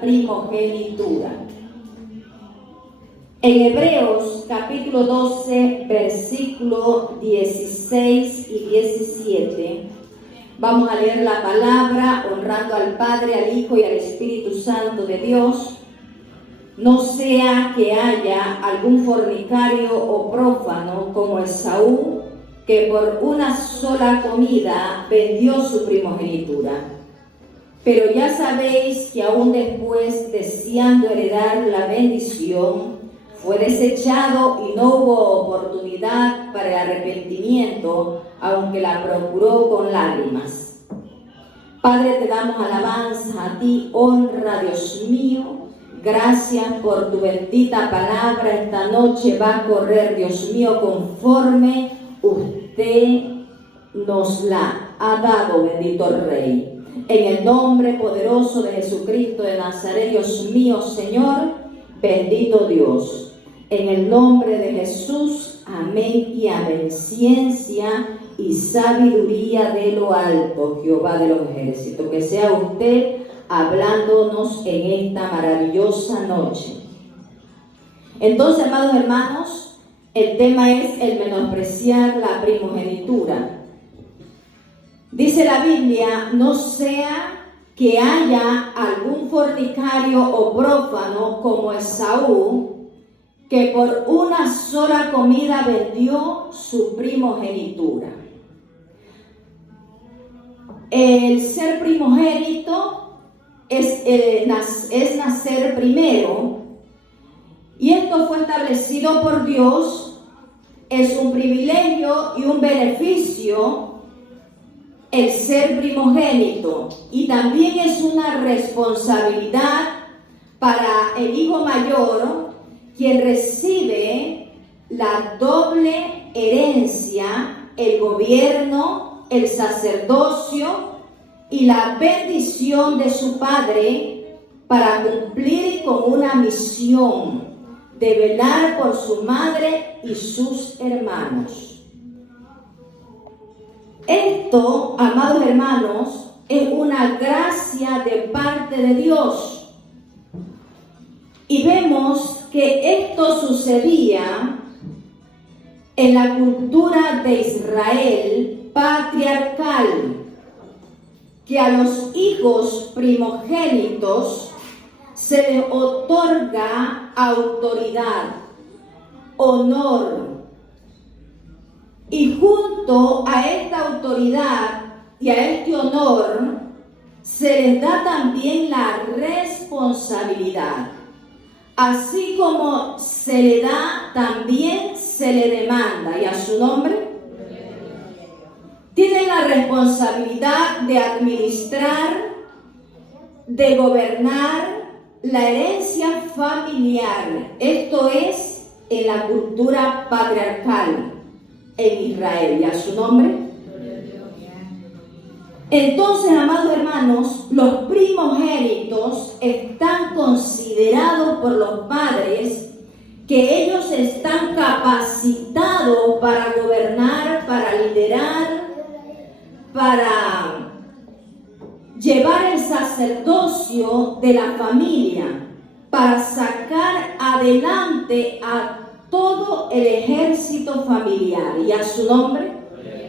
primogenitura. En Hebreos capítulo 12, versículo 16 y 17, vamos a leer la palabra honrando al Padre, al Hijo y al Espíritu Santo de Dios. No sea que haya algún fornicario o prófano como Esaú, que por una sola comida vendió su primogenitura. Pero ya sabéis que aún después, deseando heredar la bendición, fue desechado y no hubo oportunidad para el arrepentimiento, aunque la procuró con lágrimas. Padre, te damos alabanza a ti, honra, Dios mío. Gracias por tu bendita palabra. Esta noche va a correr, Dios mío, conforme usted nos la ha dado, bendito Rey. En el nombre poderoso de Jesucristo de Nazaret, Dios mío, Señor, bendito Dios. En el nombre de Jesús, amén y amén. Ciencia y sabiduría de lo alto, Jehová de los ejércitos. Que sea usted hablándonos en esta maravillosa noche. Entonces, amados hermanos, el tema es el menospreciar la primogenitura. Dice la Biblia, no sea que haya algún fornicario o prófano como Esaú, que por una sola comida vendió su primogenitura. El ser primogénito es nacer primero, y esto fue establecido por Dios. Es un privilegio y un beneficio el ser primogénito, y también es una responsabilidad para el hijo mayor, quien recibe la doble herencia, el gobierno, el sacerdocio y la bendición de su padre, para cumplir con una misión de velar por su madre y sus hermanos. Esto, amados hermanos, es una gracia de parte de Dios. Y vemos que esto sucedía en la cultura de Israel patriarcal, que a los hijos primogénitos se les otorga autoridad, honor, y junto a esta autoridad y a este honor se les da también la responsabilidad. Así como se le da, también se le demanda. ¿Y a su nombre? Tienen la responsabilidad de administrar, de gobernar la herencia familiar. Esto es en la cultura patriarcal en Israel. ¿Y a su nombre? Entonces, amados hermanos, los primogénitos están considerados por los padres que ellos están capacitados para gobernar, para liderar, para llevar el sacerdocio de la familia, para sacar adelante a todo el ejército familiar. ¿Y a su nombre?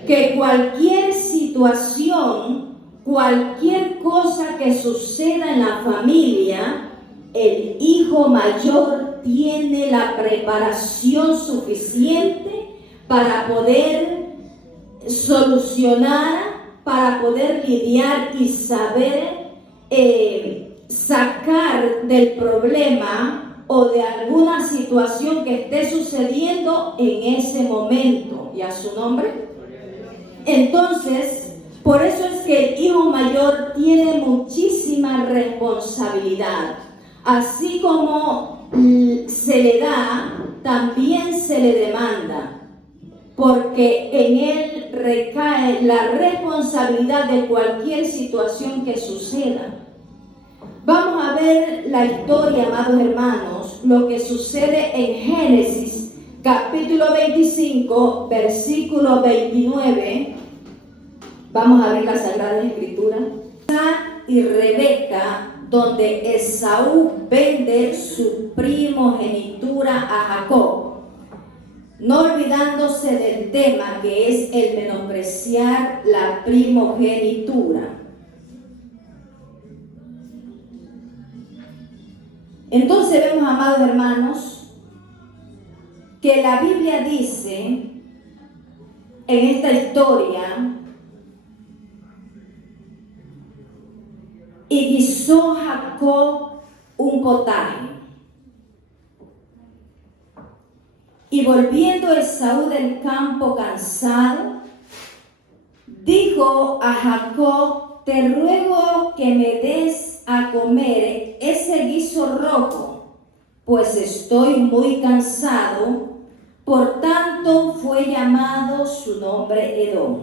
Que cualquier situación, cualquier cosa que suceda en la familia, el hijo mayor tiene la preparación suficiente para poder solucionar, para poder lidiar y saber sacar del problema o de alguna situación que esté sucediendo en ese momento. ¿Y a su nombre? Entonces, por eso es que el hijo mayor tiene muchísima responsabilidad. Así como se le da, también se le demanda, porque en él recae la responsabilidad de cualquier situación que suceda. Vamos a ver la historia, amados hermanos, lo que sucede en Génesis capítulo 25, versículo 29. Vamos a ver la Sagrada Escritura. Isaac y Rebeca donde Esaú vende su primogenitura a Jacob, no olvidándose del tema que es el menospreciar la primogenitura. Entonces vemos, amados hermanos, que la Biblia dice en esta historia: y guisó Jacob un potaje. Y volviendo Esaú del campo cansado, dijo a Jacob: te ruego que me des a comer ese guiso rojo, pues estoy muy cansado. Por tanto fue llamado su nombre Edom.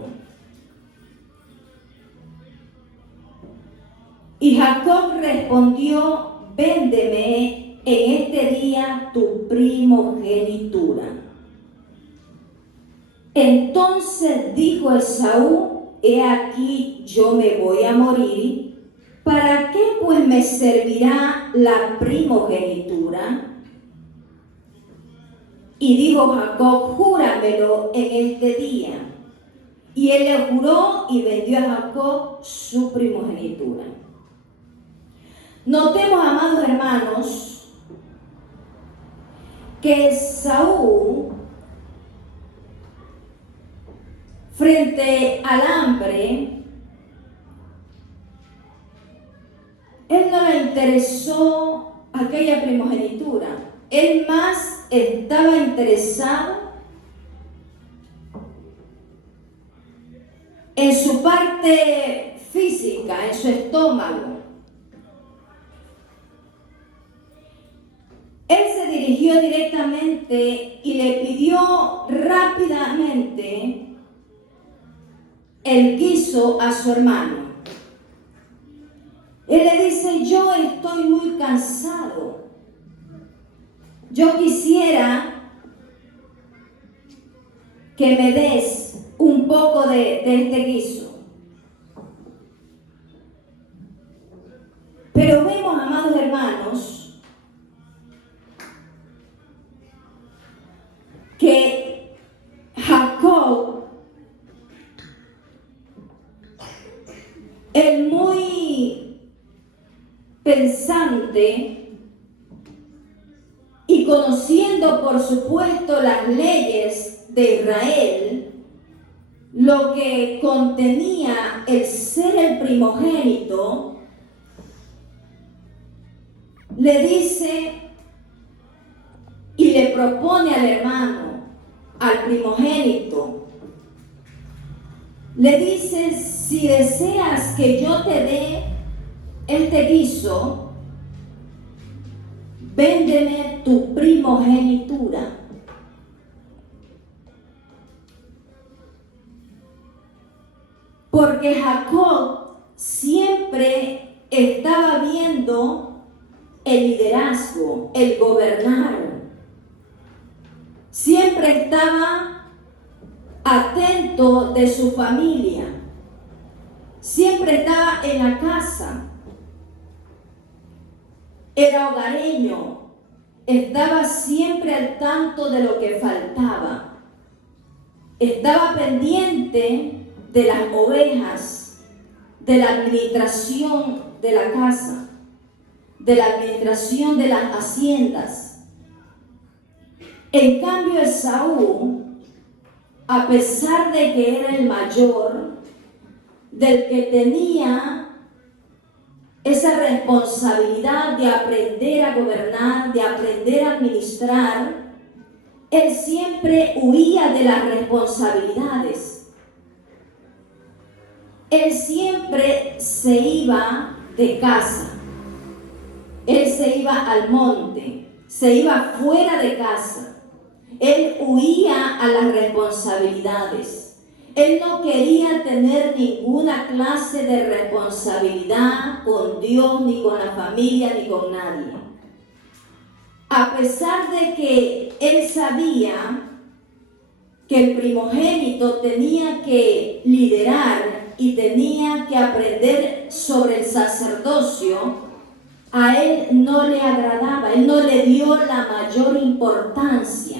Y Jacob respondió: véndeme en este día tu primogenitura. Entonces dijo Esaú: he aquí yo me voy a morir, ¿para qué pues me servirá la primogenitura? Y dijo Jacob: júramelo en este día. Y él le juró y vendió a Jacob su primogenitura. Notemos, amados hermanos, que Esaú, frente al hambre, él no le interesó aquella primogenitura. Él más estaba interesado en su parte física, en su estómago. Él se dirigió directamente y le pidió rápidamente el guiso a su hermano. Él le dice: yo estoy muy cansado. Yo quisiera que me des un poco de este guiso. Pero vemos, amados hermanos, que Jacob, el muy pensante y conociendo por supuesto las leyes de Israel, lo que contenía el ser el primogénito, le dice y le propone al hermano, al primogénito, le dice: si deseas que yo te dé este guiso, véndeme tu primogenitura. Porque Jacob siempre estaba viendo el liderazgo, el gobernar. Siempre estaba atento de su familia. Siempre estaba en la casa. Era hogareño, estaba siempre al tanto de lo que faltaba, estaba pendiente de las ovejas, de la administración de la casa, de la administración de las haciendas. En cambio, Esaú, a pesar de que era el mayor, del que tenía esa responsabilidad de aprender a gobernar, de aprender a administrar, él siempre huía de las responsabilidades. Él siempre se iba de casa. Él se iba al monte, se iba fuera de casa. Él huía a las responsabilidades. Él no quería tener ninguna clase de responsabilidad con Dios, ni con la familia, ni con nadie. A pesar de que él sabía que el primogénito tenía que liderar y tenía que aprender sobre el sacerdocio, A él no le agradaba, él no le dio la mayor importancia.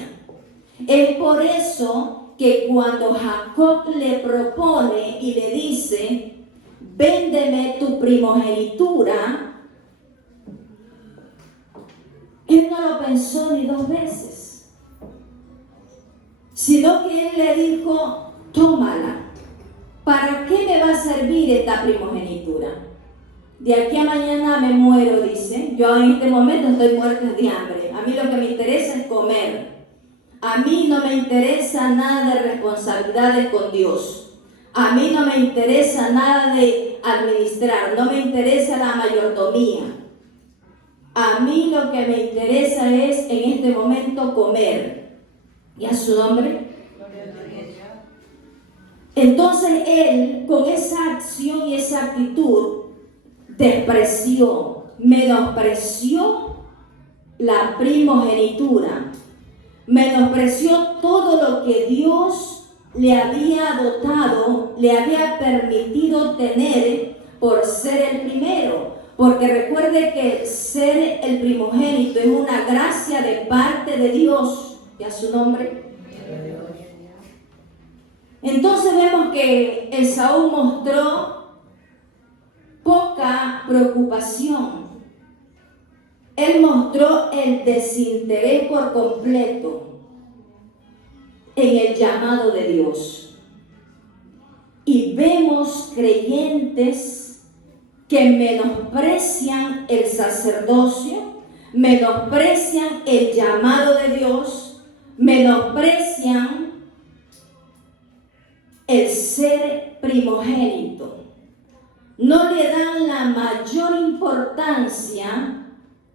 Es por eso que cuando Jacob le propone y le dice, véndeme tu primogenitura, él no lo pensó ni dos veces, sino que él le dijo, tómala. ¿Para qué me va a servir esta primogenitura? De aquí a mañana me muero, dice. Yo en este momento estoy muerta de hambre. A mí lo que me interesa es comer. A mí no me interesa nada de responsabilidades con Dios. A mí no me interesa nada de administrar. No me interesa la mayordomía. A mí lo que me interesa es en este momento comer. ¿Y a su nombre? Entonces él, con esa acción y esa actitud, despreció, menospreció la primogenitura, menospreció todo lo que Dios le había dotado, le había permitido tener por ser el primero. Porque recuerde que ser el primogénito es una gracia de parte de Dios. ¿Y a su nombre? Entonces vemos que Esaú mostró poca preocupación. Él mostró el desinterés por completo en el llamado de Dios. Y vemos creyentes que menosprecian el sacerdocio, menosprecian el llamado de Dios, menosprecian el ser primogénito. No le dan la mayor importancia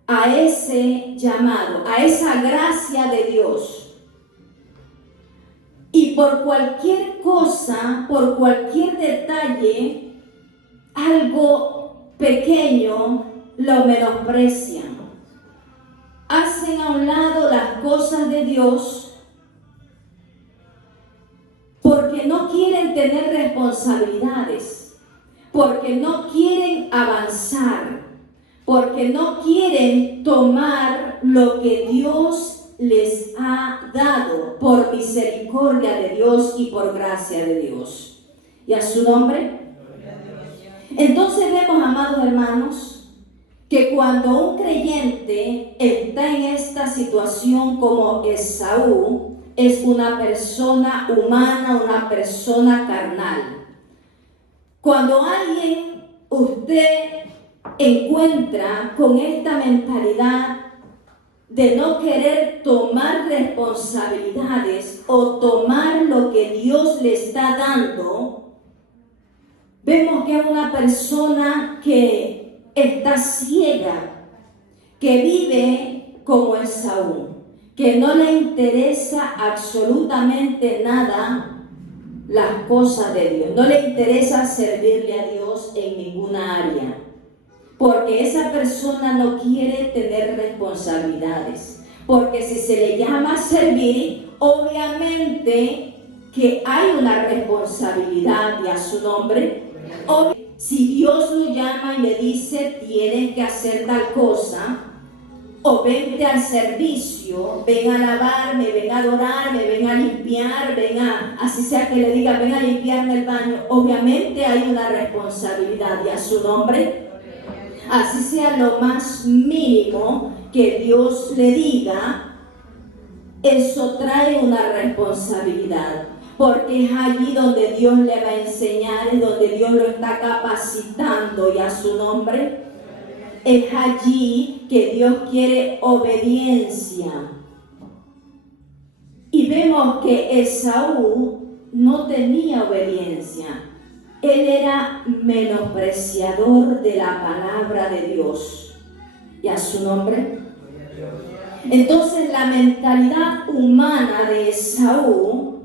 a ese llamado, a esa gracia de Dios. Y por cualquier cosa, por cualquier detalle, algo pequeño, lo menosprecian. Hacen a un lado las cosas de Dios porque no quieren tener responsabilidades, porque no quieren avanzar, porque no quieren tomar lo que Dios les ha dado por misericordia de Dios y por gracia de Dios. ¿Y a su nombre? Entonces vemos, amados hermanos, que cuando un creyente está en esta situación como Esaú, es una persona humana, una persona carnal. Cuando usted encuentra con esta mentalidad de no querer tomar responsabilidades o tomar lo que Dios le está dando, vemos que es una persona que está ciega, que vive como Esaú, que no le interesa absolutamente nada las cosas de Dios, no le interesa servirle a Dios en ninguna área, porque esa persona no quiere tener responsabilidades, porque si se le llama a servir, obviamente que hay una responsabilidad y a su nombre. Si Dios lo llama y le dice tienes que hacer tal cosa, o vente al servicio, ven a lavarme, ven a adorarme, ven a limpiar, así sea que le diga, ven a limpiarme el baño. Obviamente hay una responsabilidad y a su nombre, así sea lo más mínimo que Dios le diga, eso trae una responsabilidad. Porque es allí donde Dios le va a enseñar, es donde Dios lo está capacitando y a su nombre. Es allí que Dios quiere obediencia. Y vemos que Esaú no tenía obediencia. Él era menospreciador de la palabra de Dios. ¿Y a su nombre? Entonces la mentalidad humana de Esaú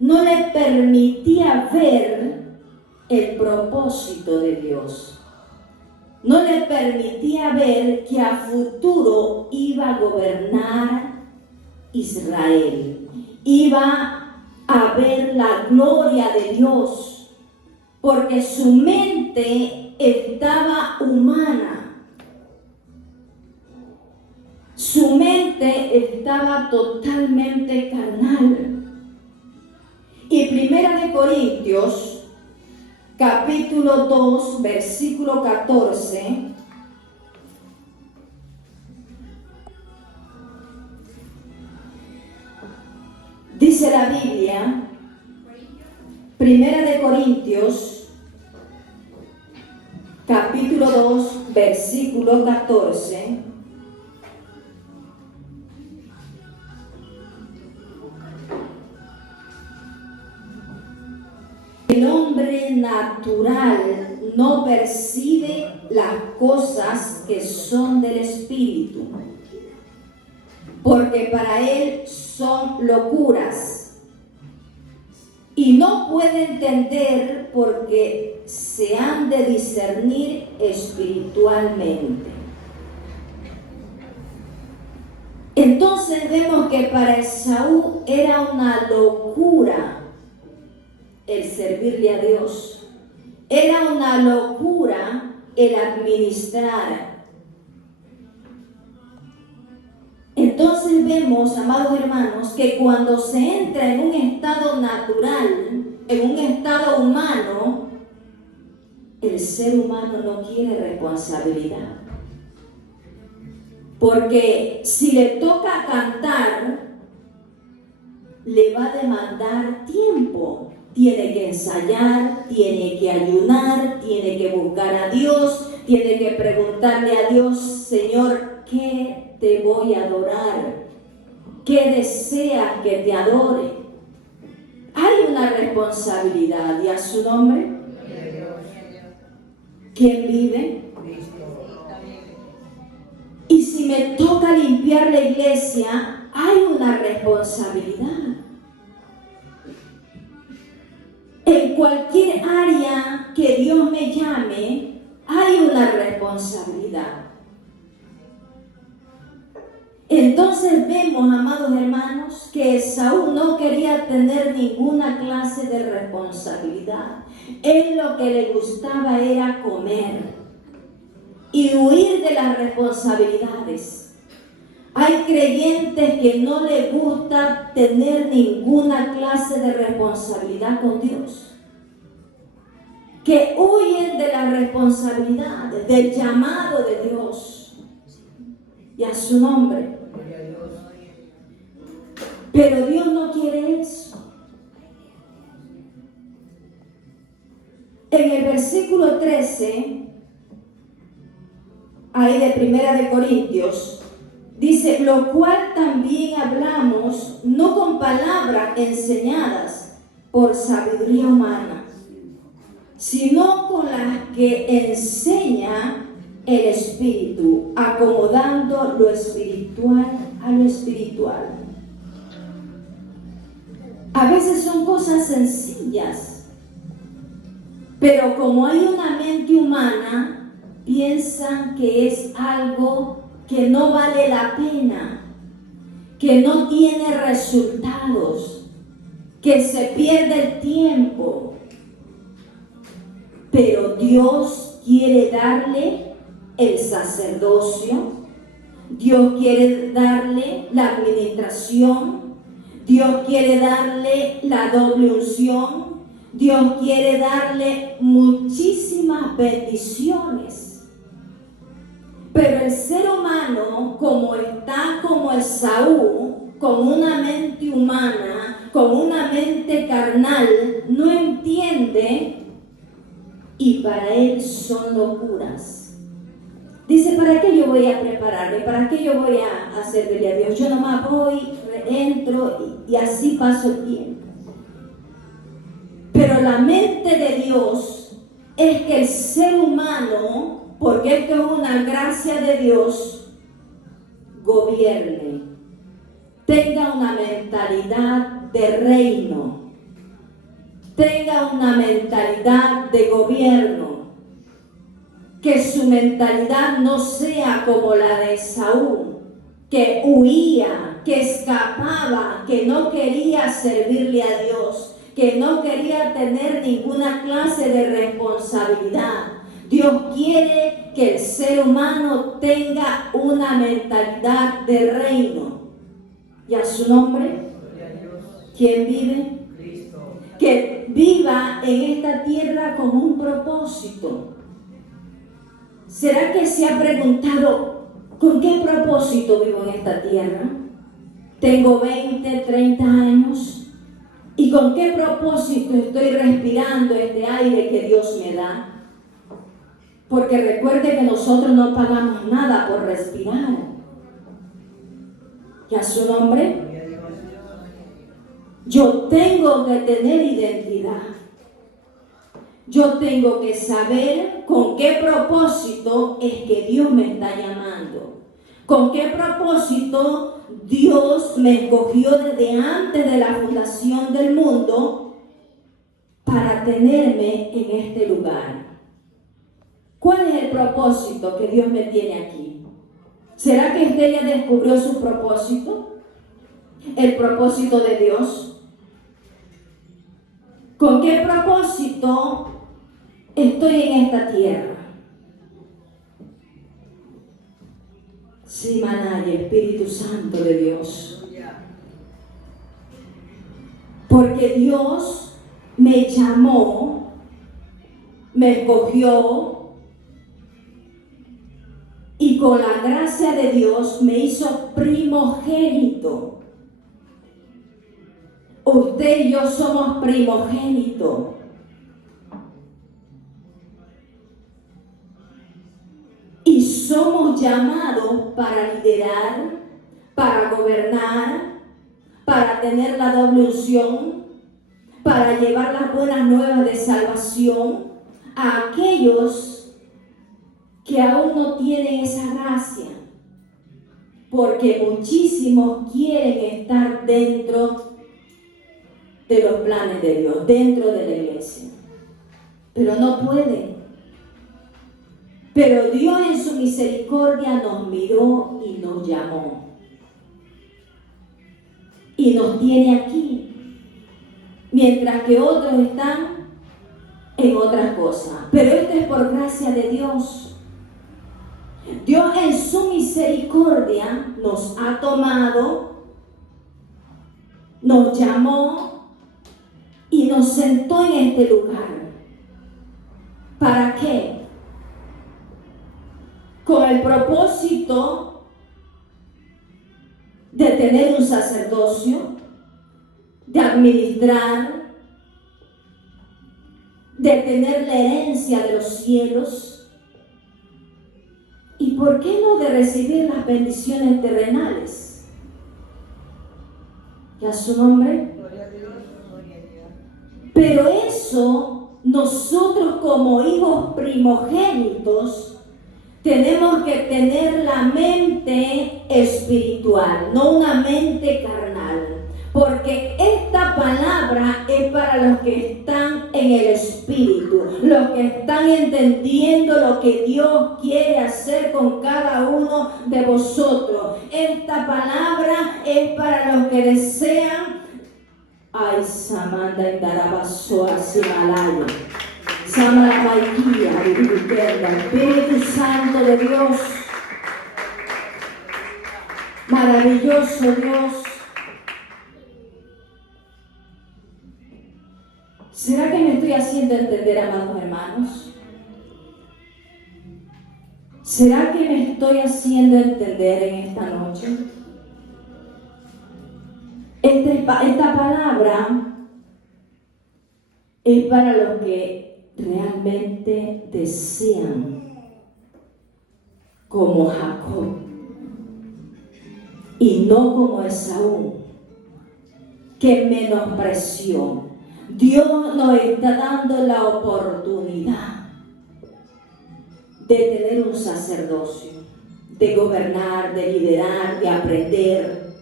no le permitía ver el propósito de Dios. No le permitía ver que a futuro iba a gobernar Israel. Iba a ver la gloria de Dios, porque su mente estaba humana. Su mente estaba totalmente carnal. Y Primera de Corintios, capítulo 2, versículo 14, dice la Biblia, Primera de Corintios, capítulo 2, versículo 14. El hombre natural no percibe las cosas que son del Espíritu, porque para él son locuras, y no puede entender porque se han de discernir espiritualmente. Entonces vemos que para Esaú era una locura el servirle a Dios. Era una locura el administrar. Entonces vemos, amados hermanos, que cuando se entra en un estado natural, en un estado humano, el ser humano no quiere responsabilidad. Porque si le toca cantar, le va a demandar tiempo. Tiene que ensayar, tiene que ayunar, tiene que buscar a Dios, tiene que preguntarle a Dios: Señor, ¿qué te voy a adorar? ¿Qué deseas que te adore? Hay una responsabilidad, y a su nombre. ¿Quién vive? Y si me toca limpiar la iglesia, hay una responsabilidad. En cualquier área que Dios me llame, hay una responsabilidad. Entonces vemos, amados hermanos, que Esaú no quería tener ninguna clase de responsabilidad. Él lo que le gustaba era comer y huir de las responsabilidades. Hay creyentes que no les gusta tener ninguna clase de responsabilidad con Dios, que huyen de las responsabilidades, del llamado de Dios, y a su nombre. Pero Dios no quiere eso. En el versículo 13, ahí de Primera de Corintios, dice: lo cual también hablamos, no con palabras enseñadas por sabiduría humana, sino con las que enseña el Espíritu, acomodando lo espiritual a lo espiritual. A veces son cosas sencillas, pero como hay una mente humana, piensan que es algo que no vale la pena, que no tiene resultados, que se pierde el tiempo. Pero Dios quiere darle el sacerdocio, Dios quiere darle la administración, Dios quiere darle la doble unción, Dios quiere darle muchísimas bendiciones. Pero el ser humano, como está como Esaú, con una mente humana, con una mente carnal, no entiende, y para él son locuras. Dice: ¿para qué yo voy a prepararme? ¿Para qué yo voy a servirle a Dios? Yo nomás voy, entro y así paso el tiempo. Pero la mente de Dios es que el ser humano, porque esto es una gracia de Dios, gobierne, tenga una mentalidad de reino, tenga una mentalidad de gobierno, que su mentalidad no sea como la de Esaú, que huía, que escapaba, que no quería servirle a Dios, que no quería tener ninguna clase de responsabilidad. Dios quiere que el ser humano tenga una mentalidad de reino. ¿Y a su nombre? ¿Quién vive? Cristo. Que viva en esta tierra con un propósito. ¿Será que se ha preguntado con qué propósito vivo en esta tierra? Tengo 20, 30 años. ¿Y con qué propósito estoy respirando este aire que Dios me da? Porque recuerde que nosotros no pagamos nada por respirar. ¿Y a su nombre? Yo tengo que tener identidad. Yo tengo que saber con qué propósito es que Dios me está llamando. Con qué propósito Dios me escogió desde antes de la fundación del mundo para tenerme en este lugar. ¿Cuál es el propósito que Dios me tiene aquí? ¿Será que usted ya descubrió su propósito? ¿El propósito de Dios? ¿Con qué propósito estoy en esta tierra? Sí, maná y Espíritu Santo de Dios. Porque Dios me llamó, me escogió y con la gracia de Dios me hizo primogénito. Usted y yo somos primogénitos. Y somos llamados para liderar, para gobernar, para tener la doble unción, para llevar las buenas nuevas de salvación a aquellos que aún no tienen esa gracia. Porque muchísimos quieren estar dentro de los planes de Dios, dentro de la iglesia, pero no pueden. Pero Dios en su misericordia nos miró y nos llamó. Y nos tiene aquí. Mientras que otros están en otras cosas. Pero esto es por gracia de Dios. Dios en su misericordia nos ha tomado, nos llamó y nos sentó en este lugar. ¿Para qué? Con el propósito de tener un sacerdocio, de administrar, de tener la herencia de los cielos, y ¿por qué no de recibir las bendiciones terrenales? ¿Y a su nombre? Pero eso, nosotros como hijos primogénitos, tenemos que tener la mente espiritual, no una mente carnal. Porque esta palabra es para los que están en el espíritu, los que están entendiendo lo que Dios quiere hacer con cada uno de vosotros. Esta palabra es para los que desean. Ay, Samanda en Darabasoa, Simalaya. Samalapaikía, Espíritu Santo de Dios. Maravilloso Dios. ¿Será que me estoy haciendo entender, amados hermanos? ¿Será que me estoy haciendo entender en esta noche? Esta palabra es para los que realmente desean, como Jacob, y no como Esaú, que menospreció. Dios nos está dando la oportunidad de tener un sacerdocio, de gobernar, de liderar, de aprender,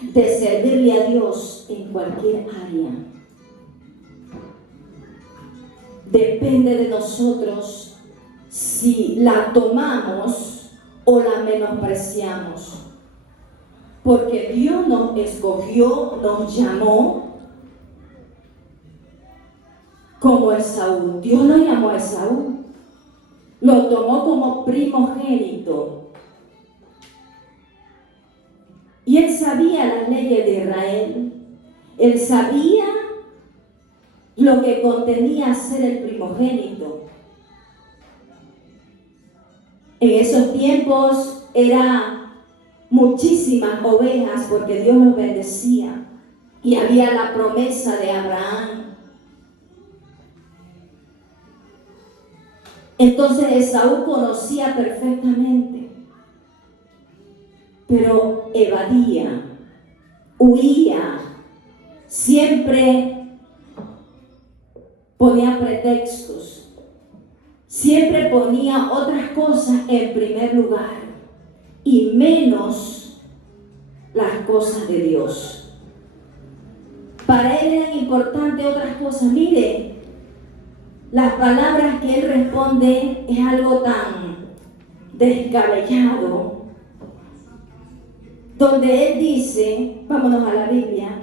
de servirle a Dios en cualquier área. Depende de nosotros si la tomamos o la menospreciamos. Porque Dios nos escogió, nos llamó como Esaú. Dios no llamó a Esaú. lo tomó como primogénito. Y él sabía las leyes de Israel. Él sabía lo que contenía ser el primogénito. En esos tiempos era muchísimas ovejas porque Dios los bendecía. Y había la promesa de Abraham. Entonces Esaú conocía perfectamente, pero evadía, huía, siempre ponía pretextos, siempre ponía otras cosas en primer lugar y menos las cosas de Dios. Para él eran importantes otras cosas. Mire, las palabras que él responde es algo tan descabellado, donde él dice, vámonos a la Biblia,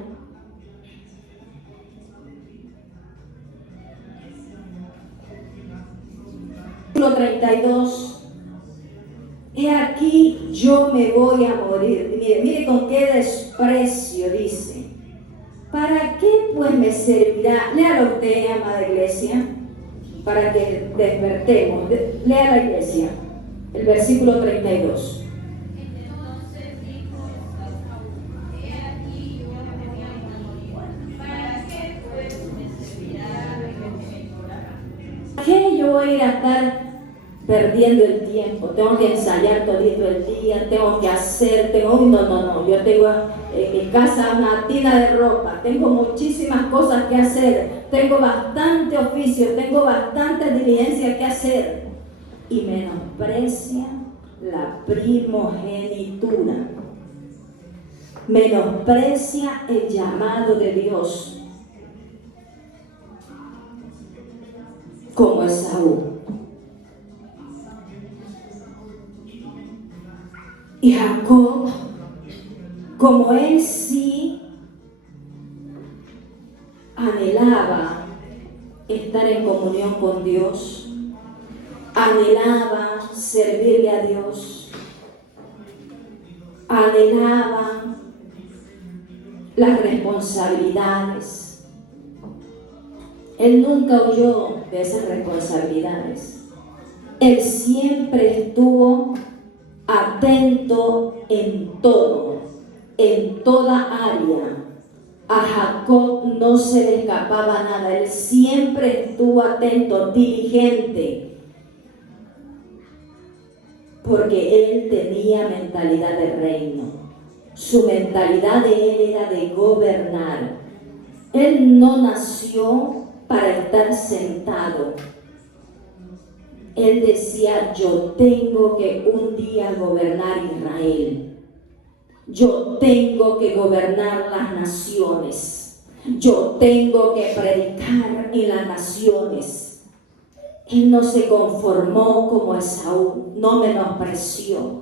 versículo 32, he aquí yo me voy a morir. Mire con qué desprecio dice. ¿Para qué pues me servirá? Léalo usted, amada iglesia, para que despertemos. Lea la iglesia, el versículo 32. Entonces dijo Esaú, he aquí yo me voy a morir. ¿Para qué pues me servirá lo que me llorará? ¿Por qué yo voy a ir a estar perdiendo el tiempo? Tengo que ensayar todo el día, tengo que hacer, no, yo tengo en mi casa una tina de ropa, tengo muchísimas cosas que hacer, tengo bastante oficio, tengo bastante diligencia que hacer, y menosprecia la primogenitura, menosprecia el llamado de Dios, como Esaú. Y Jacob, como él sí anhelaba estar en comunión con Dios, anhelaba servirle a Dios, anhelaba las responsabilidades. Él nunca huyó de esas responsabilidades. Él siempre estuvo atento en todo, en toda área. A Jacob no se le escapaba nada. Él siempre estuvo atento, diligente, porque él tenía mentalidad de reino. Su mentalidad de él era de gobernar. Él no nació para estar sentado. Él decía, yo tengo que un día gobernar Israel. Yo tengo que gobernar las naciones. Yo tengo que predicar en las naciones. Él no se conformó como Esaú, no menospreció.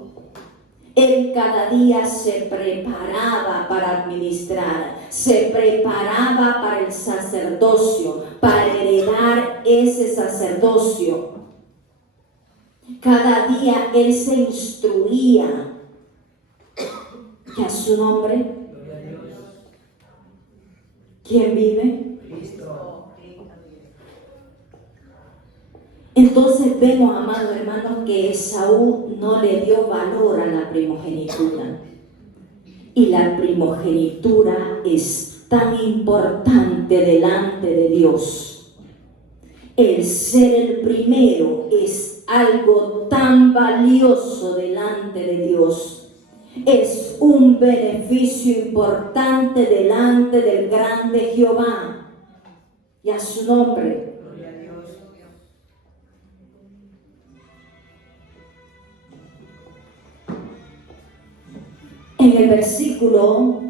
Él cada día se preparaba para administrar, se preparaba para el sacerdocio, para heredar ese sacerdocio. Cada día él se instruía. ¿Y a su nombre? ¿Quién vive? Cristo. Entonces vemos, amados hermanos, que Esaú no le dio valor a la primogenitura. Y la primogenitura es tan importante delante de Dios. El ser el primero es algo tan valioso delante de Dios. Es un beneficio importante delante del grande Jehová. Y a su nombre. Gloria a Dios. En el versículo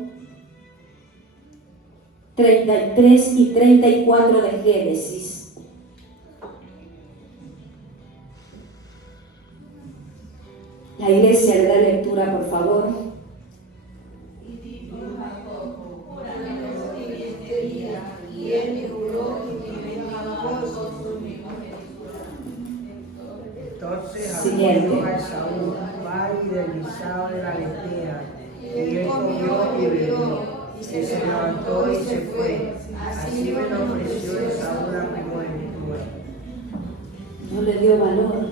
33 y 34 de Génesis, la iglesia le da lectura, por favor. Y dijo Jacob, júrame lo siguiente día, y él me juró que me amaba con su primogenitura. estado de la aldea. Y él comió y bebió, y se levantó y se fue. Así menospreció Esaú la primogenitura. No le dio valor,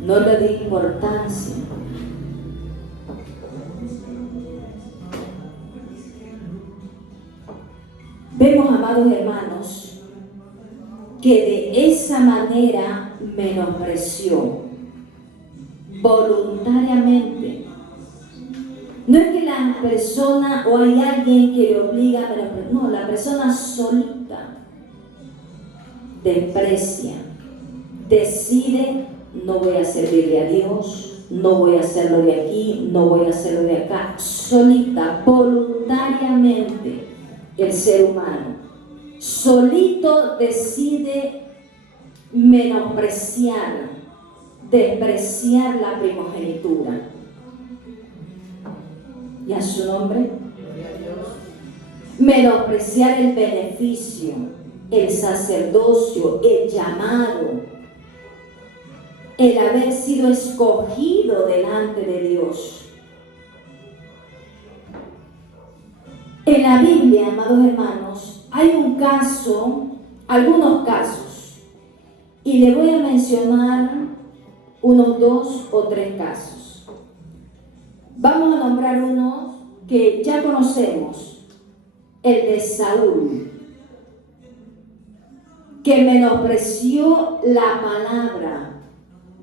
no le dio importancia. Vemos, amados hermanos, que de esa manera menospreció voluntariamente. No es que la persona o hay alguien que le obliga a menospreciar, no, la persona solita desprecia, decide: no voy a servirle a Dios, no voy a hacerlo de aquí, no voy a hacerlo de acá. Solita, voluntariamente, el ser humano solito decide menospreciar, despreciar la primogenitura. ¿Y a su nombre? Menospreciar el beneficio, el sacerdocio, el llamado, el haber sido escogido delante de Dios. En la Biblia, amados hermanos, hay un caso, algunos casos, y le voy a mencionar unos 2 o 3 casos. Vamos a nombrar uno que ya conocemos, el de Saúl, que menospreció la palabra.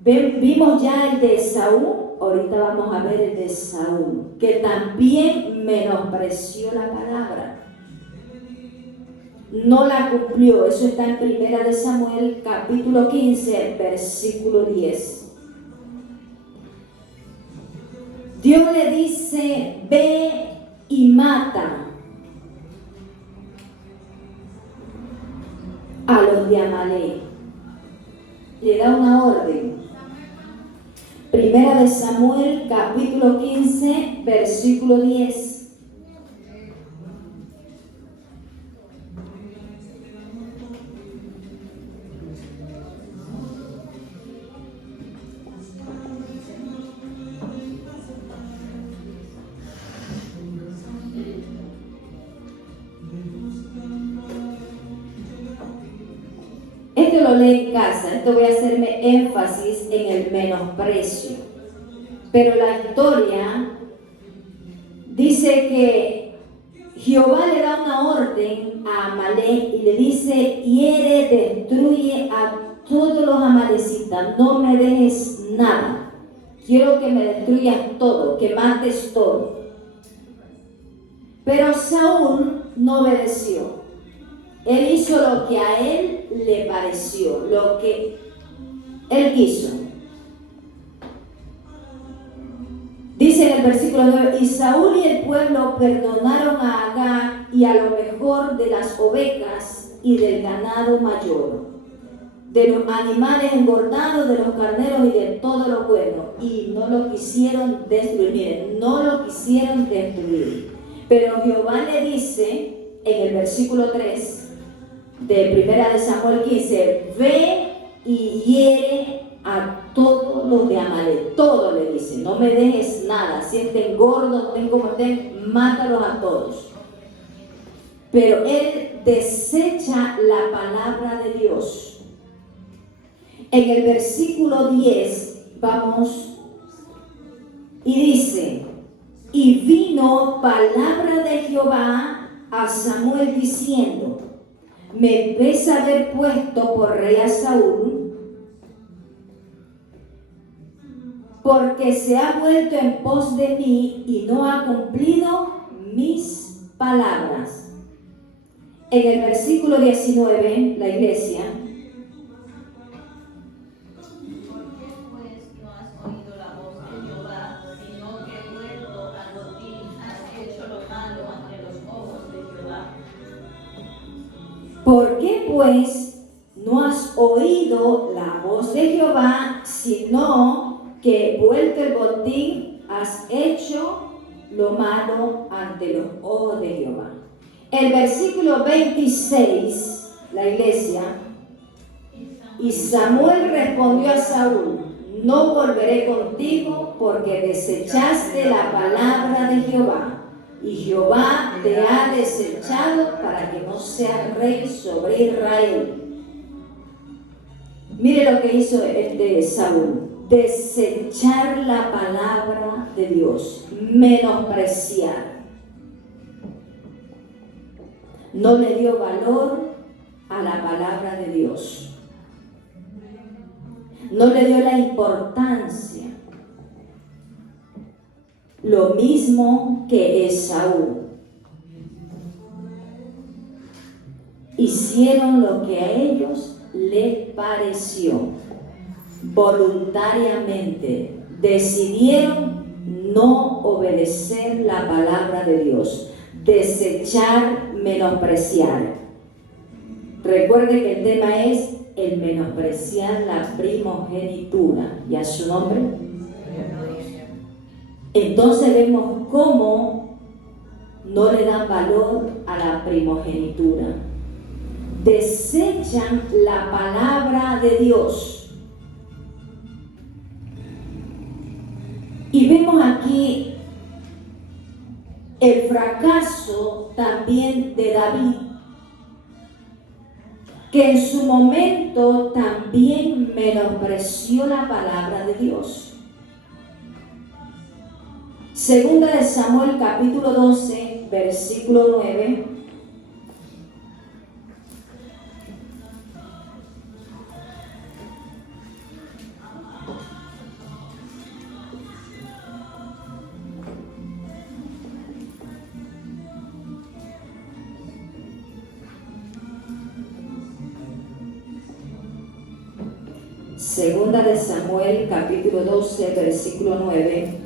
Vimos ya el de Saúl, ahorita vamos a ver el de Saúl, que también menospreció la palabra. No la cumplió. Eso está en 1 de Samuel, capítulo 15, versículo 10. Dios le dice: ve y mata a los de Amalek. Le da una orden. 1 de Samuel, capítulo 15, versículo 10. Esto lo lee en casa, esto voy a hacerme énfasis en el menosprecio. Pero la historia dice que Jehová le da una orden a Amalek y le dice: hiere, destruye a todos los amalecitas, no me dejes nada. Quiero que me destruyas todo, que mates todo. Pero Saúl no obedeció. Él hizo lo que a él le pareció, lo que él quiso. Dice en el versículo 9: y Saúl y el pueblo perdonaron a Agag y a lo mejor de las ovejas y del ganado mayor, de los animales engordados, de los carneros y de todo lo bueno, y no lo quisieron destruir. Miren, no lo quisieron destruir. Pero Jehová le dice en el versículo 3 de 1 de Samuel 15: ve y hiere a todos los de Amalek. Todo le dice, no me dejes nada. Si estén gordos, estén como estén, mátalos a todos. Pero él desecha la palabra de Dios. En el versículo 10 vamos y dice: y vino palabra de Jehová a Samuel diciendo: me pesa haber puesto por rey a Saúl, porque se ha vuelto en pos de mí y no ha cumplido mis palabras. En el versículo 19, la iglesia: ¿por qué pues no has oído la voz de Jehová, sino que vuelto el botín has hecho lo malo ante los ojos de Jehová? El versículo 26, la iglesia: y Samuel respondió a Saúl: no volveré contigo porque desechaste la palabra de Jehová, y Jehová te ha desechado para que no seas rey sobre Israel. Mire lo que hizo Saúl: desechar la palabra de Dios, menospreciar. No le dio valor a la palabra de Dios. No le dio la importancia. Lo mismo que Esaú. Hicieron lo que a ellos les pareció. Voluntariamente decidieron no obedecer la palabra de Dios. Desechar, menospreciar. Recuerde que el tema es el menospreciar la primogenitura. ¿Y a su nombre? Entonces vemos cómo no le dan valor a la primogenitura. Desechan la palabra de Dios. Y vemos aquí el fracaso también de David, que en su momento también menospreció la palabra de Dios. Segunda de Samuel, capítulo 12, versículo 9. Segunda de Samuel, capítulo 12, versículo 9.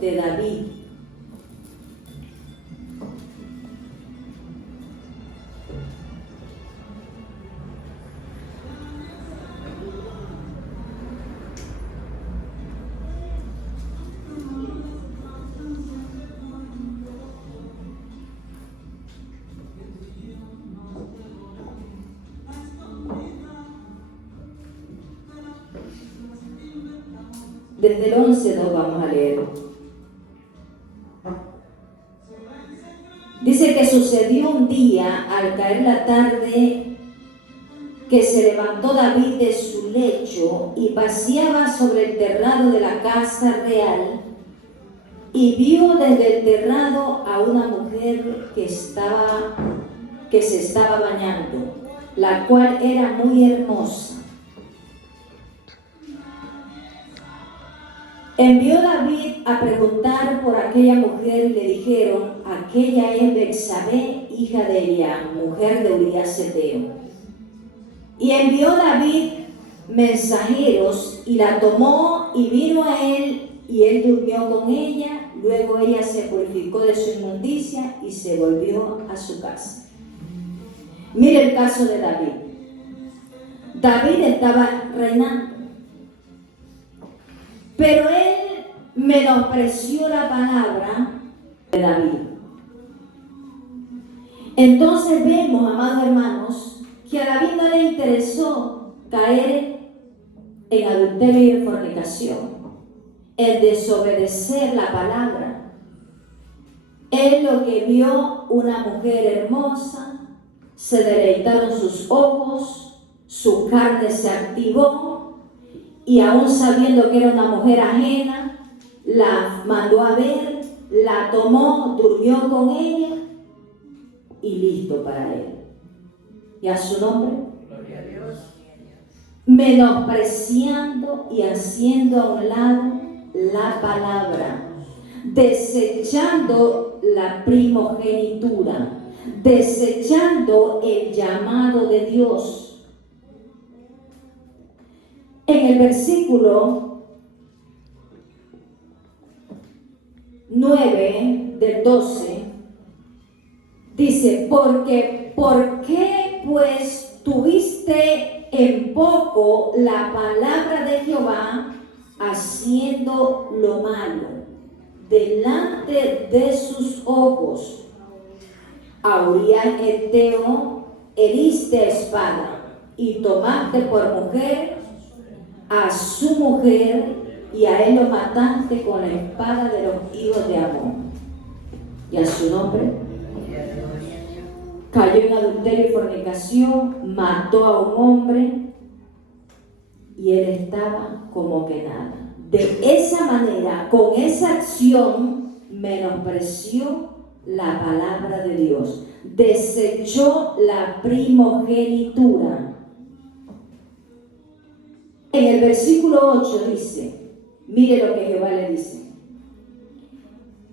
De David. Desde el 11 nos vamos a leer. Dice que sucedió un día, al caer la tarde, que se levantó David de su lecho y paseaba sobre el terrado de la casa real, y vio desde el terrado a una mujer que se estaba bañando, la cual era muy hermosa. Envió David a preguntar por aquella mujer y le dijeron: aquella es Betsabé, hija de Eliam, mujer de Urías Heteo. Y envió David mensajeros y la tomó y vino a él, y él durmió con ella. Luego ella se purificó de su inmundicia y se volvió a su casa. Mire el caso de David. David estaba reinando, pero él menospreció la palabra de David. Entonces vemos, amados hermanos, que a David no le interesó caer en adulterio y en fornicación, en desobedecer la palabra. Él lo que vio, una mujer hermosa, se deleitaron sus ojos, su carne se activó, y aún sabiendo que era una mujer ajena, la mandó a ver, la tomó, durmió con ella y listo para él. Y a su nombre, Gloria a Dios. menospreciando y haciendo a un lado la palabra, desechando la primogenitura, desechando el llamado de Dios. En el versículo 9 del 12 dice: ¿por qué pues tuviste en poco la palabra de Jehová haciendo lo malo? delante de sus ojos. A Urías Heteo heriste espada y tomaste por mujer a su mujer, y a él lo mataste con la espada de los hijos de Amón. Y a su nombre cayó en adulterio y fornicación, mató a un hombre, y él estaba como que nada. De esa manera, con esa acción, menospreció la palabra de Dios, desechó la primogenitura. En el versículo 8 dice, mire lo que Jehová le dice: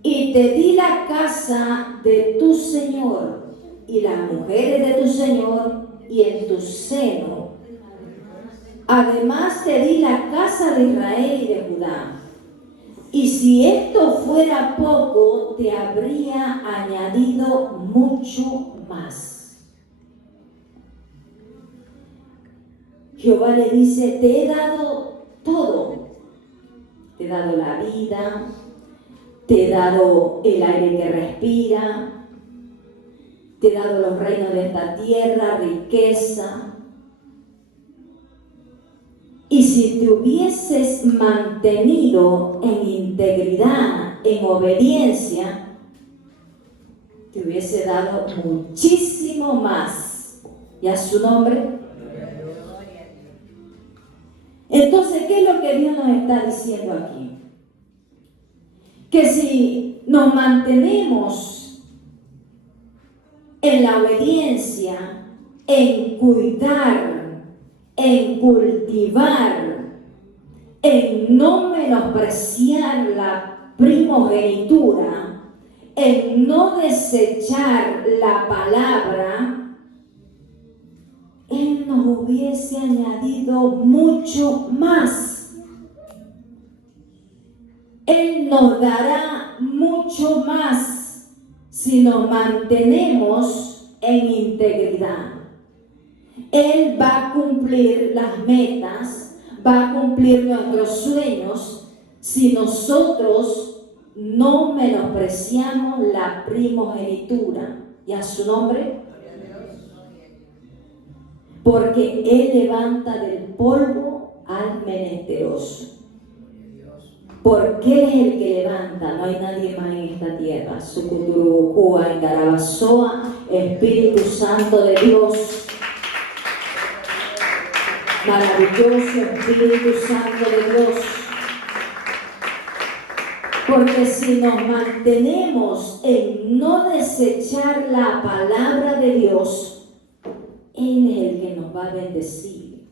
y te di la casa de tu Señor y las mujeres de tu Señor y en tu seno. Además te di la casa de Israel y de Judá. Y si esto fuera poco, te habría añadido mucho más. Jehová le dice: te he dado todo. Te he dado la vida, te he dado el aire que respira, te he dado los reinos de esta tierra, riqueza. Y si te hubieses mantenido en integridad, en obediencia, te hubiese dado muchísimo más. ¿Y a su nombre? Entonces, ¿qué es lo que Dios nos está diciendo aquí? Que si nos mantenemos en la obediencia, en cuidar, en cultivar, en no menospreciar la primogenitura, en no desechar la palabra, Él nos hubiese añadido mucho más. Él nos dará mucho más si nos mantenemos en integridad. Él va a cumplir las metas, va a cumplir nuestros sueños si nosotros no menospreciamos la primogenitura. ¿Y a su nombre? Porque Él levanta del polvo al menesteroso. Porque Él es el que levanta, no hay nadie más en esta tierra. Sucuturucúa, Indarabasoa, Espíritu Santo de Dios. Maravilloso Espíritu Santo de Dios. Porque si nos mantenemos en no desechar la palabra de Dios, Él es el que nos va a bendecir.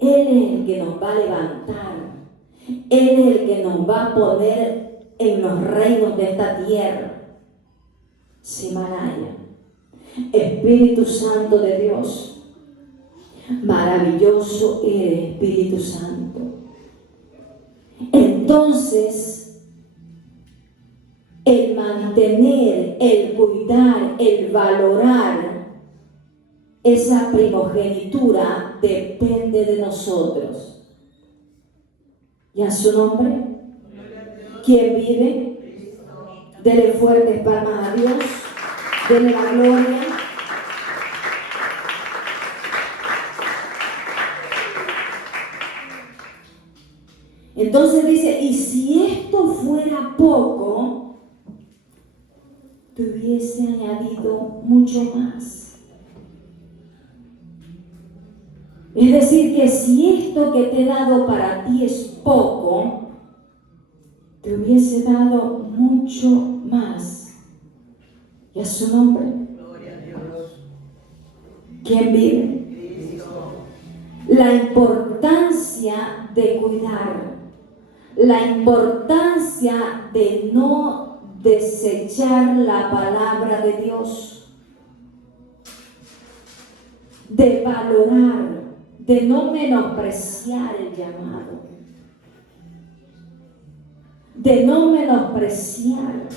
Él es el que nos va a levantar. Él es el que nos va a poner en los reinos de esta tierra. Simaraya, Espíritu Santo de Dios. Maravilloso eres, Espíritu Santo. Entonces, el mantener, el cuidar, el valorar esa primogenitura depende de nosotros. ¿Y a su nombre? ¿Quién vive? Dele fuertes palmas a Dios. Dele la gloria. Entonces dice, y si esto fuera poco, te hubiese añadido mucho más. Es decir, que si esto que te he dado para ti es poco, te hubiese dado mucho más. ¿Y a su nombre? Gloria a Dios. ¿Quién vive? Cristo. La importancia de cuidar, la importancia de no desechar la palabra de Dios, de valorar, de no menospreciar el llamado, de no menospreciar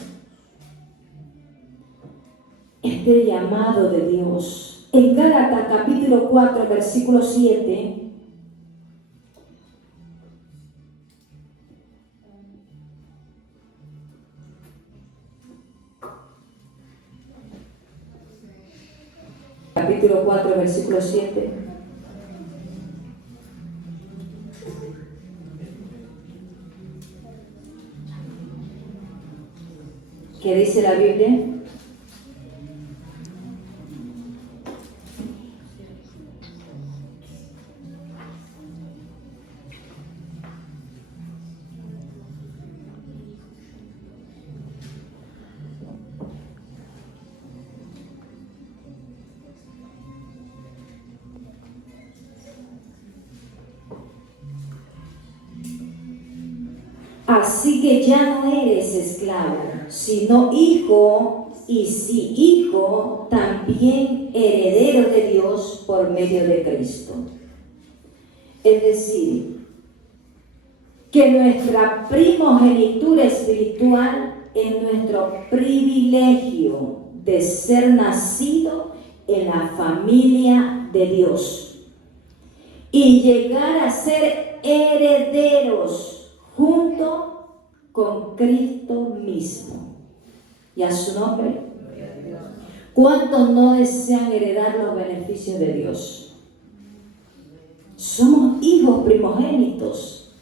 este llamado de Dios. En Gálatas capítulo 4, versículo 7, Capítulo 4, versículo 7. ¿Qué dice la Biblia? Así que ya no eres esclavo, sino hijo, y si hijo, también heredero de Dios por medio de Cristo. Es decir, que nuestra primogenitura espiritual es nuestro privilegio de ser nacido en la familia de Dios y llegar a ser herederos junto con Cristo mismo. ¿Y a su nombre? ¿Cuántos no desean heredar los beneficios de Dios? Somos hijos primogénitos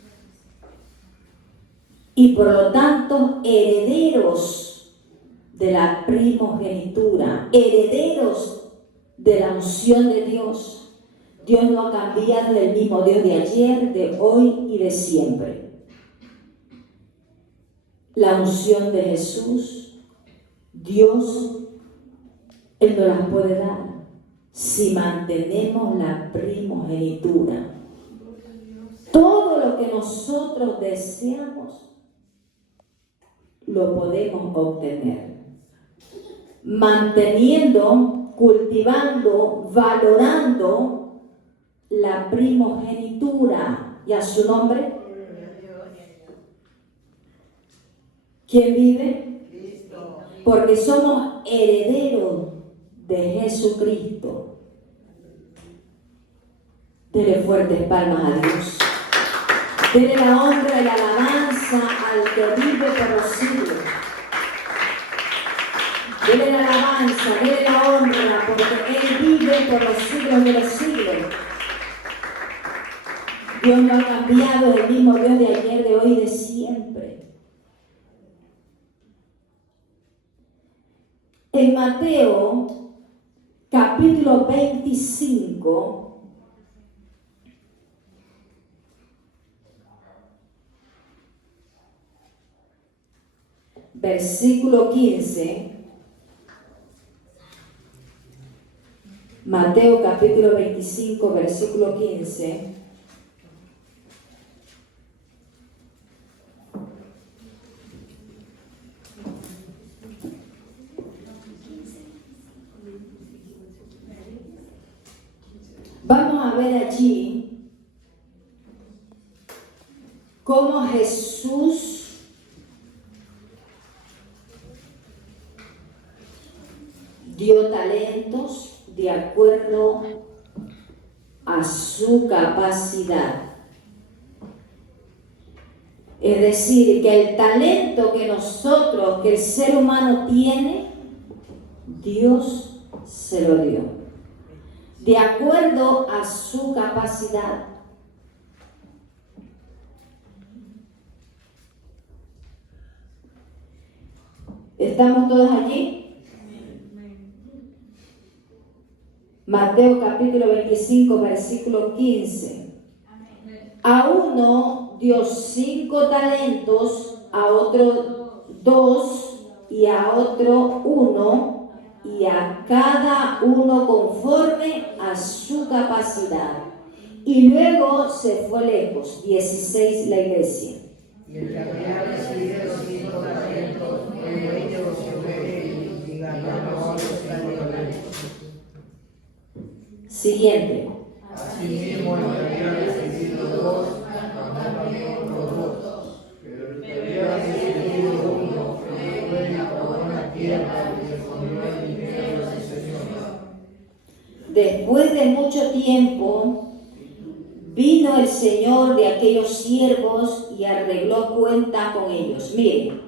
y por lo tanto herederos de la primogenitura, herederos de la unción de Dios. Dios no ha cambiado, el mismo Dios de ayer, de hoy y de siempre. La unción de Jesús, Dios, Él nos las puede dar si mantenemos la primogenitura. Todo lo que nosotros deseamos lo podemos obtener manteniendo, cultivando, valorando la primogenitura. ¿Y a su nombre? ¿Quién vive? Porque somos herederos de Jesucristo. Dele fuertes palmas a Dios. Dele la honra y la alabanza al que vive por los siglos. Dele la alabanza, dele la honra, porque Él vive por los siglos de los siglos. Dios no ha cambiado, el mismo Dios de ayer, de hoy y de siempre. En Mateo, capítulo 25, versículo 15. Mateo capítulo 25, versículo 15. Vamos a ver allí cómo Jesús dio talentos de acuerdo a su capacidad. Es decir, que el talento que nosotros, que el ser humano tiene, Dios se lo dio. De acuerdo a su capacidad. ¿Estamos todos allí? Mateo capítulo 25, versículo 15. A uno dio 5 talentos, a otro 2 y a otro 1, y a cada uno conforme a su capacidad. Y luego se fue lejos. 16, la iglesia. Y el que había recibido 5 talentos, el dueño se fue y ganó otros talentos. Siguiente. Asimismo, el que había recibido 2, ganó también otros 2. Pero el que había recibido 1, fue y acabó en la tierra y se comió el dinero de su señor. Después de mucho tiempo, vino el señor de aquellos siervos y arregló cuenta con ellos. Miren,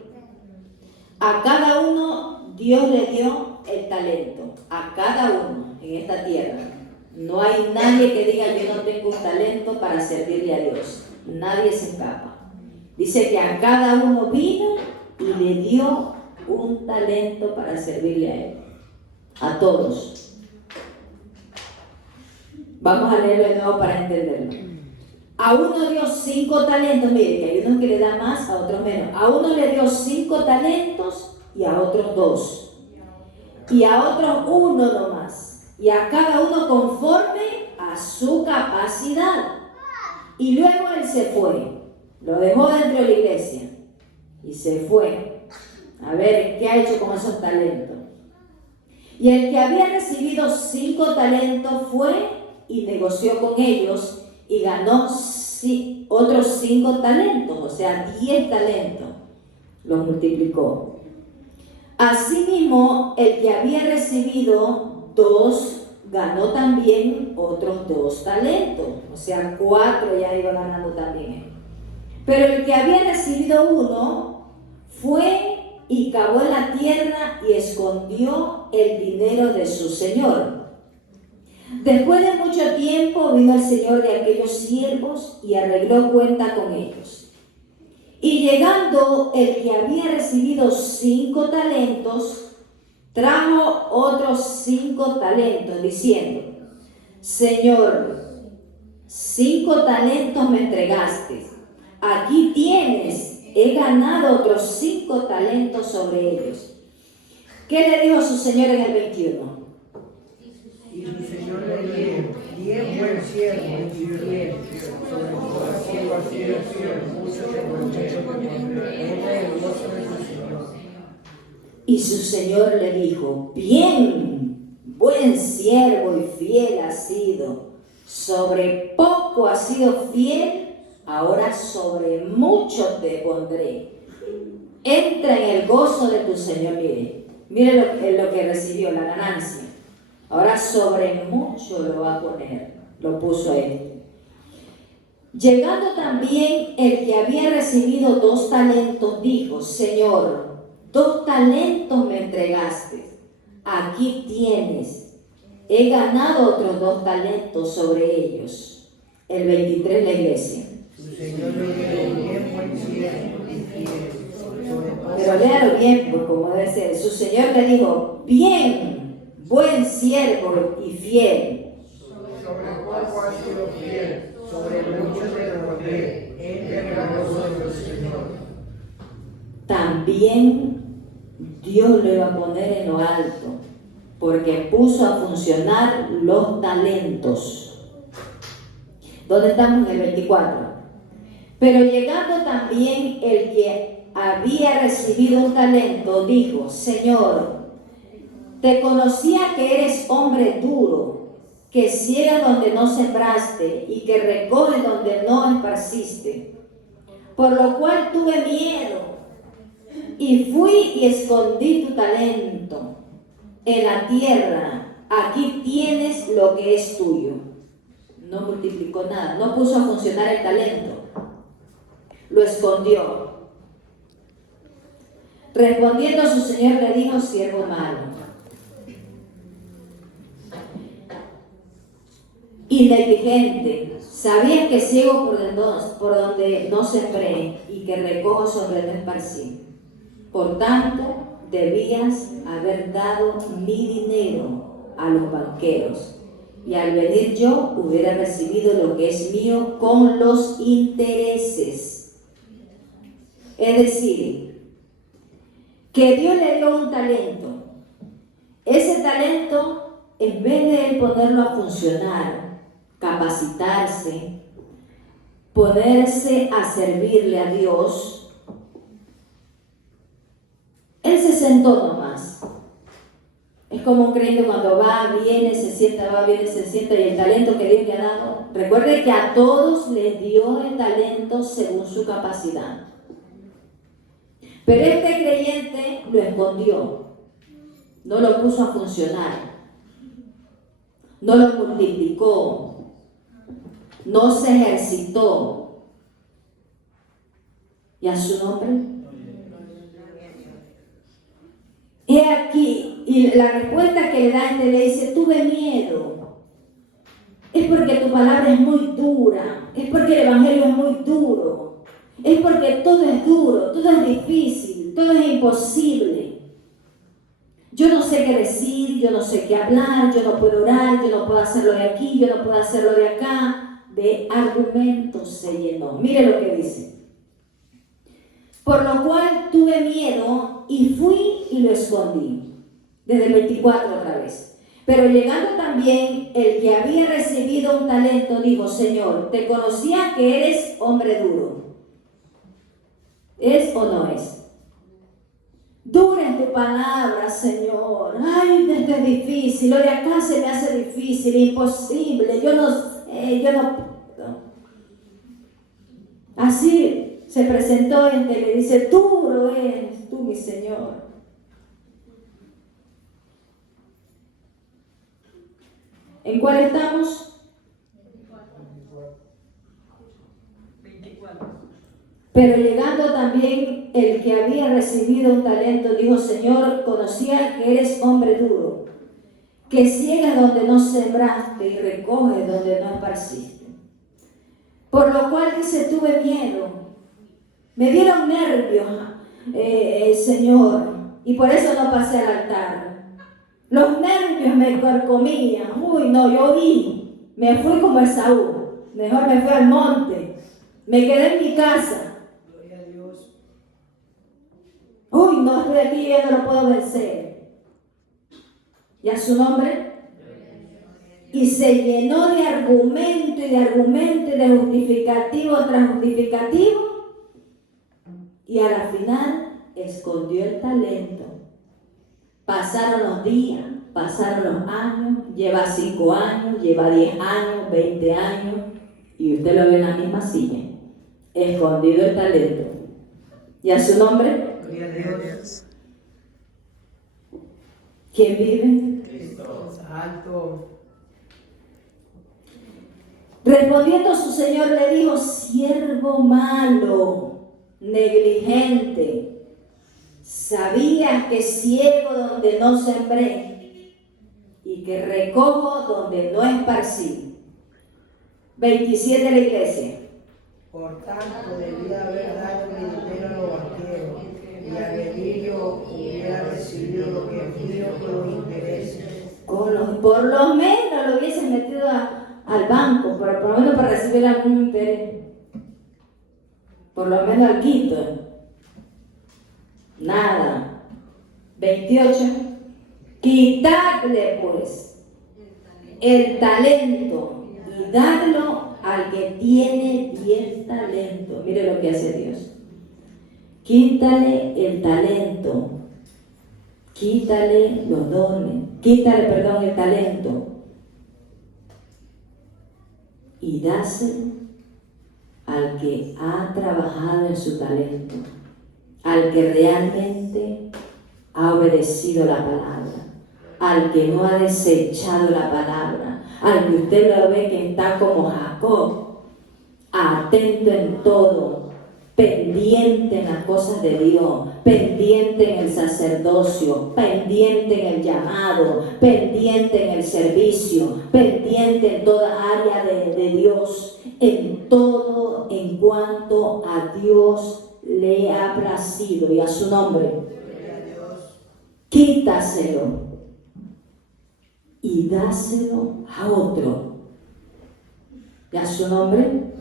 a cada uno Dios le dio el talento a cada uno en esta tierra. No hay nadie que diga yo no tengo un talento para servirle a Dios. Nadie se escapa. Dice que a cada uno vino y le dio un talento para servirle a Él. A todos. Vamos a leerlo de nuevo para entenderlo. A uno dio 5 talentos, mire que hay unos que le da más, a otros menos. A uno le dio 5 talentos y a otros 2. Y a otros 1 nomás. Y a cada uno conforme a su capacidad. Y luego él se fue. Lo dejó dentro de la iglesia. Y se fue. A ver, ¿qué ha hecho con esos talentos? Y el que había recibido 5 talentos fue y negoció con ellos y ganó otros 5 talentos, o sea, 10 talentos. Los multiplicó. Asimismo, el que había recibido 2 ganó también otros 2 talentos, o sea, 4 ya iba ganando también. Pero el que había recibido 1 fue y cavó en la tierra y escondió el dinero de su señor. Después de mucho tiempo vino el señor de aquellos siervos y arregló cuenta con ellos. Y llegando el que había recibido 5 talentos, trajo otros 5 talentos, diciendo: Señor, 5 talentos me entregaste. Aquí tienes, he ganado otros 5 talentos sobre ellos. ¿Qué le dijo su señor en el 21? Y su señor le dijo: bien buen siervo y fiel, sobre toda sierva has sido fiel, mucho te pondré, entra en el gozo de tu señor. Y su señor le dijo: bien, buen siervo y fiel has sido, sobre poco has sido fiel, ahora sobre mucho te pondré. Entra en el gozo de tu señor. Mire lo que recibió, la ganancia. Ahora sobre mucho lo va a poner, lo puso él. Llegando también el que había recibido 2 talentos, dijo: Señor, 2 talentos me entregaste, aquí tienes, he ganado otros 2 talentos sobre ellos. El 23, la iglesia. Su señor le dijo: bien buen siervo y fiel, sobre toda Pero léalo bien, pues, como debe ser. Su señor le dijo: bien, buen siervo y fiel. sobre poco has sido fiel, sobre mucho te pondré, entra en el gozo de tu señor. También Dios lo iba a poner en lo alto, porque puso a funcionar los talentos. ¿Dónde estamos? En el 24. Pero llegando también el que había recibido un talento, dijo: Señor, te conocía que eres hombre duro, que ciega donde no sembraste y que recoge donde no esparciste. Por lo cual tuve miedo y fui y escondí tu talento en la tierra. Aquí tienes lo que es tuyo. No multiplicó nada, no puso a funcionar el talento, lo escondió. Respondiendo su señor le dijo: siervo malo y negligente, sabías que ciego por donde no sembré y que recojo sobre no esparcí. Por tanto, debías haber dado mi dinero a los banqueros, y al venir yo hubiera recibido lo que es mío con los intereses. Es decir, que Dios le dio un talento. Ese talento, en vez de él ponerlo a funcionar, capacitarse, ponerse a servirle a Dios, él se sentó nomás. Es como un creyente cuando va, viene, se sienta, va, viene, se sienta, y el talento que Dios le ha dado. Recuerde que a todos les dio el talento según su capacidad. Pero este creyente lo escondió, no lo puso a funcionar, no lo multiplicó, no se ejercitó. ¿Y a su nombre? He aquí, y la respuesta que le da este le dice, tuve miedo. Es porque tu palabra es muy dura, es porque el evangelio es muy duro, es porque todo es duro, todo es difícil, todo es imposible. Yo no sé qué decir, yo no sé qué hablar, yo no puedo orar, yo no puedo hacerlo de aquí, yo no puedo hacerlo de acá. De argumentos se llenó. Mire lo que dice. Por lo cual tuve miedo y fui y lo escondí. Desde el 24 otra vez. Pero llegando también el que había recibido un talento, dijo, Señor, te conocía que eres hombre duro. ¿Es o no es? Dura en tu palabra, Señor. Ay, esto es difícil. Lo de acá se me hace difícil, imposible. Yo no puedo. Así se presentó y le dice, duro eres tú, mi Señor. ¿En cuál estamos? 24. Pero llegando también el que había recibido un talento, dijo, Señor, conocía que eres hombre duro, que ciegas donde no sembraste y recoges donde no esparciste. Por lo cual dice, tuve miedo, me dieron nervios, Señor, y por eso no pasé al altar. Los nervios me carcomían. Uy, no, yo vi, me fui como Esaú, mejor me fui al monte, me quedé en mi casa. Uy, no, estoy aquí, yo no lo puedo vencer. ¿Y a su nombre? Y se llenó de argumento y de argumento y de justificativo tras justificativo. Y a la final escondió el talento. Pasaron los días, pasaron los años, lleva 5 años, lleva 10 años, 20 años, y usted lo ve en la misma silla, escondido el talento. ¿Y a su nombre? Dios. ¿Quién vive? Cristo. Santo. Respondiendo su señor le dijo, siervo malo, negligente, sabías que ciego donde no sembré y que recojo donde no esparcí. 27 de la iglesia. Por tanto, debía haber dado mi dinero a los banqueros, y al Emilio hubiera recibido lo que es mío con los intereses. Por lo menos lo hubiesen metido al banco, por lo menos para recibir algún interés. Por lo menos al quito. Nada. 28. Quitadle pues el talento y dadlo al que tiene 10 talentos. Mire lo que hace Dios. Quítale el talento. Quítale los dones. Quítale, perdón, el talento. Y dáselo al que ha trabajado en su talento. Al que realmente ha obedecido la palabra. Al que no ha desechado la palabra. Al que usted lo ve que está como Jacob, atento en todo, pendiente en las cosas de Dios, pendiente en el sacerdocio, pendiente en el llamado, pendiente en el servicio, pendiente en toda área de Dios, en todo en cuanto a Dios le ha placido y a su nombre. Quítaselo y dáselo a otro. ¿Y a su nombre?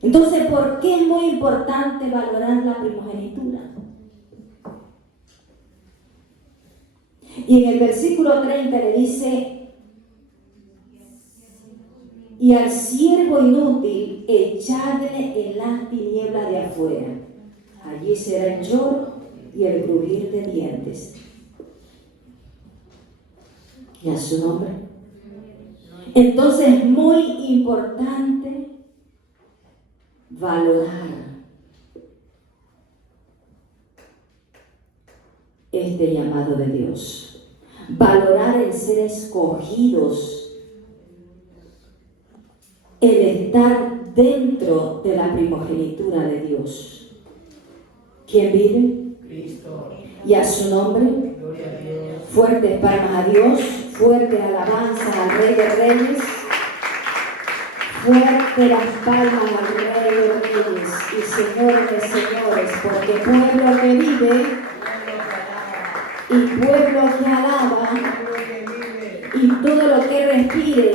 Entonces, ¿por qué es muy importante valorar la primogenitura? Y en el versículo 30 le dice, y al siervo inútil echadle en las tinieblas de afuera. Allí será el lloro y el crujir de dientes. ¿Y a su nombre? Entonces es muy importante valorar este llamado de Dios. Valorar el ser escogidos. El estar dentro de la primogenitura de Dios. ¿Quién vive? Cristo. y a su nombre. Gloria a Dios. Fuertes palmas a Dios, fuertes alabanzas al Rey de Reyes, fuertes las palmas al Rey de Reyes y Señor de Señores, porque pueblo que vive y pueblo que alaba Pueblo que vive y todo lo que respire